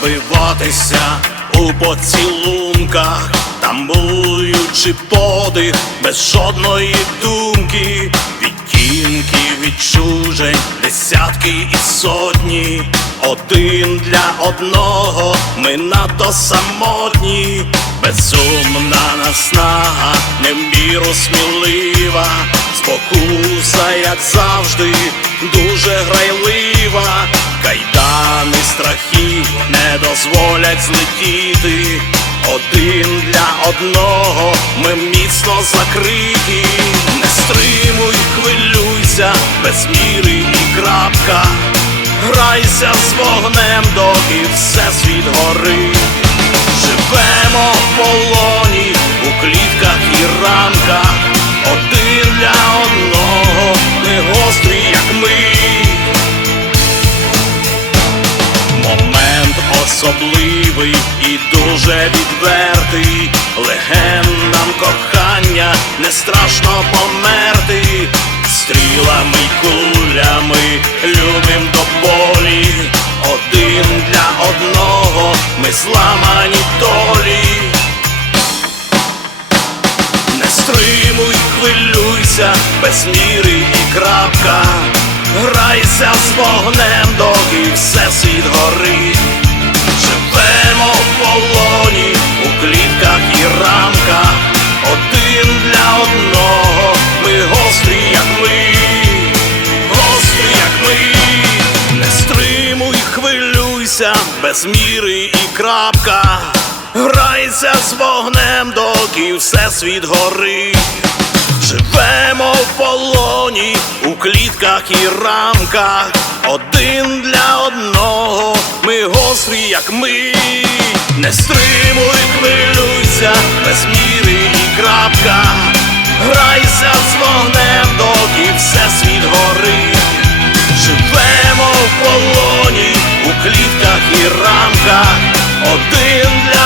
кохатися у поцілунках, тамуючи подих без жодної думки, відтінки відчужень, десятки і сотні, один для одного ми надто самотні, безумна наснага, неміру смілива, спокуса, як завжди, дуже грайлива, кайдани страхи не дозволять злетіти. Один для одного ми міцно закриті, не стримуй, хвилюйся, без міри і крапка. Грайся з вогнем, доки все світ горить. Живемо в полоні дуже відвертий, легендам кохання не страшно померти, стрілами й кулями любим до болі, один для одного ми зламані долі. Не стримуй, хвилюйся, без міри і крапка. Грайся з вогнем, доки все світ горить. В полоні, у клітках і рамках. Один для одного, ми гострі, як ми, гострі, як ми. Не стримуй, хвилюйся, без міри і крапка. Грайся з вогнем, доки все світ горить. Живемо в полоні у клітках і рамках, один для одного, ми гострі, як ми, стримуй, хвилюйся, без міри і крапка, грайся з вогнем, доки все світ горить. Живемо в полоні у клітках і рамках, один для.